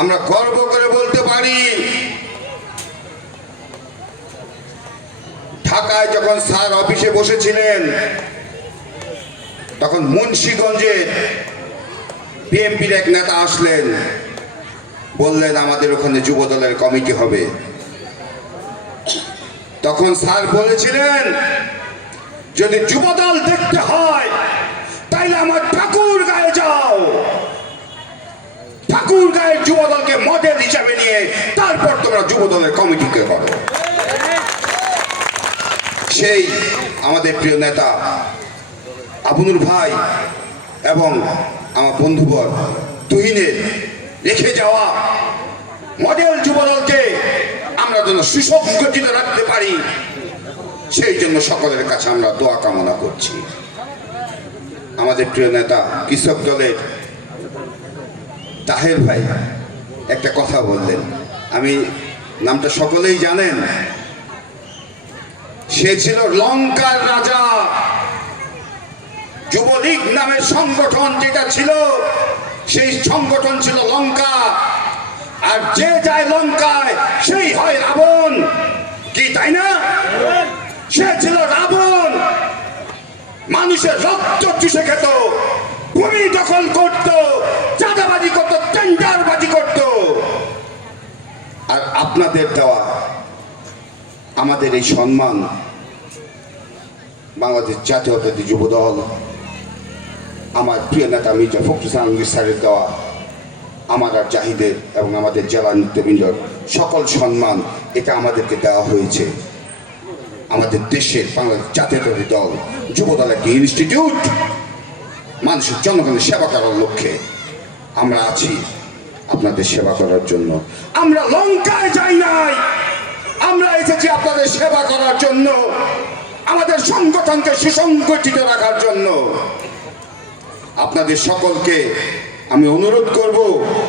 আমরা গর্ব করে বলতে পারি, ঢাকায় যখন স্যার অফিসে বসেছিলেন, তখন মুন্সীগঞ্জের বিএনপির এক নেতা আসলেন, বললেন, আমাদের ওখানে যুব দলের কমিটি হবে। তখন স্যার বলেছিলেন, যদি যুবদল দেখতে হয়, তাইলে আমার তারপর তোমরা যুবদলের কমিটিকে করো সেই আমাদের প্রিয় নেতা আবুনুর ভাই এবং আমার বন্ধুবর তুহিনের রেখে যাওয়া মডেল যুবদলকে আমরা যেন সুসংগঠিত রাখতে পারি, সেই জন্য সকলের কাছে আমরা দোয়া কামনা করছি। আমাদের প্রিয় নেতা কৃষক দলের তাহের ভাই, একটা কথা বললেন। আমি নামটা সকলেই জানেন। সে ছিল লঙ্কার রাজা। যুবলীগ নামের সংগঠন যেটা ছিল, সেই সংগঠন ছিল লঙ্কা। আর যে যায় লঙ্কায়, সেই হয় রাবণ। কি, তাই না? সে ছিল রাবণ। মানুষের রক্ত চুষে খেত। ভূমি দখল করত। চাঁদাবাজি করত টেন্ডারবাজি করত। আপনাদের দেওয়া আমাদের এই সম্মান বাংলাদেশ জাতীয়তাবাদী যুব দল আমার প্রিয় নেতা মির্জা ফখরুল আলমগীর স্যারের দেওয়া আমার আর জাহিদের এবং আমাদের জেলা নৃত্যবৃন্দর সকল সম্মান, এটা আমাদেরকে দেওয়া হয়েছে। আমাদের দেশের বাংলাদেশ জাতীয়তাবাদী দল, যুবদল একটি ইনস্টিটিউট, মানুষের জনগণের সেবা করার লক্ষ্যে আমরা আছি। আপনাদের সেবা করার জন্য। আমরা লঙ্কায় যাই নাই। আমরা এসেছি আপনাদের সেবা করার জন্য। আমাদের সংগঠনকে সুসংগঠিত রাখার জন্য। আপনাদের সকলকে আমি অনুরোধ করব,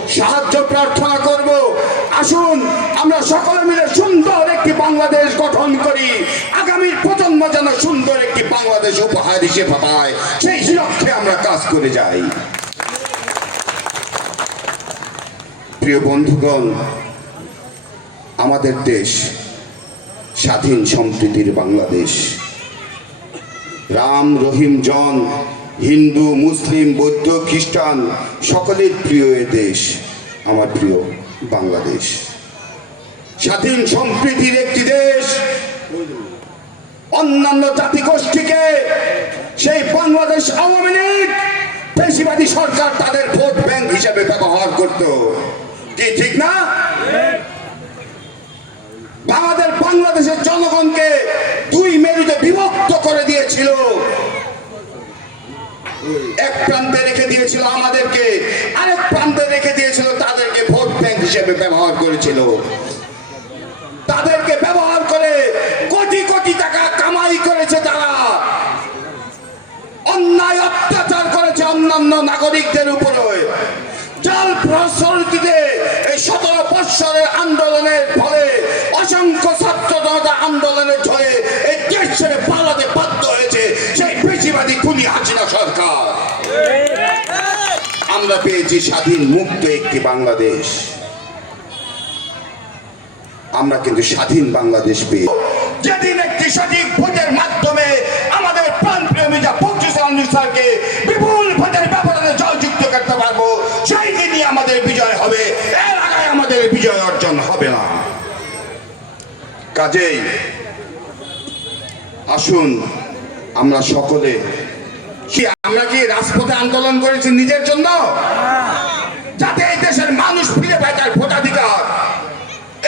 সাহায্য প্রার্থনা করব। আসুন, আমরা সকলে মিলে সুন্দর একটি বাংলাদেশ গঠন করি। আগামী প্রজন্ম যেন সুন্দর একটি বাংলাদেশ উপহার হিসেবে পায়। সেই লক্ষ্যে আমরা কাজ করে যাই। প্রিয় বন্ধুগণ, আমাদের দেশ স্বাধীন সম্প্রীতির বাংলাদেশ। রাম, রহিম, জন, হিন্দু, মুসলিম, বৌদ্ধ, খ্রিস্টান, সকলের প্রিয় এ দেশ, আমার প্রিয় বাংলাদেশ। স্বাধীন সম্প্রীতির একটি দেশ, অন্যান্য জাতিগোষ্ঠীকে সেই বাংলাদেশ আওয়ামী লীগ পেশিবাদী সরকার তাদের ভোট ব্যাংক হিসেবে ব্যবহার করত। ঠিক না? আমাদের বাংলাদেশের জনগণকে দুই মেরুতে বিভক্ত করে দিয়েছিল। এক প্রান্তে রেখে দিয়েছিল আমাদেরকে, আরেক প্রান্তে রেখে দিয়েছিল তাদেরকে ভোট ব্যাংক হিসেবে ব্যবহার করেছিল। তাদেরকে ব্যবহার করে কোটি কোটি টাকা কামাই করেছে তারা। অন্যায় অত্যাচার করেছে অন্যান্য নাগরিকদের উপরে। যার ফলশ্রুতিতে বৎসরের আন্দোলনের ফলে অসংখ্য ছাত্র জনতা আন্দোলনের ঝড়ে এই দেশ ছেড়ে পালাতে বাধ্য হয়েছে সেই বেশিবাদী খুনি হাসিনা সরকার। আমরা পেয়েছি স্বাধীন মুক্ত একটি বাংলাদেশ। আমরা কিন্তু স্বাধীন বাংলাদেশ পেয়ে যেদিন একটি সঠিক ভোটের বিজয় অর্জন হবে না। কাজেই আসুন আমরা সকলে। কি আমরা কি রাজপথে আন্দোলন করেছি নিজের জন্য? যাতে এই দেশের মানুষ ফিরে পায় তার ভোটাধিকার।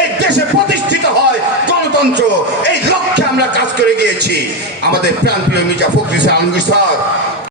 এই দেশে প্রতিষ্ঠিত হয় গণতন্ত্র। এই লক্ষ্যে আমরা কাজ করে গিয়েছি। আমাদের প্রাণপ্রিয় মির্জা ফখরুল আলমগীর স্যার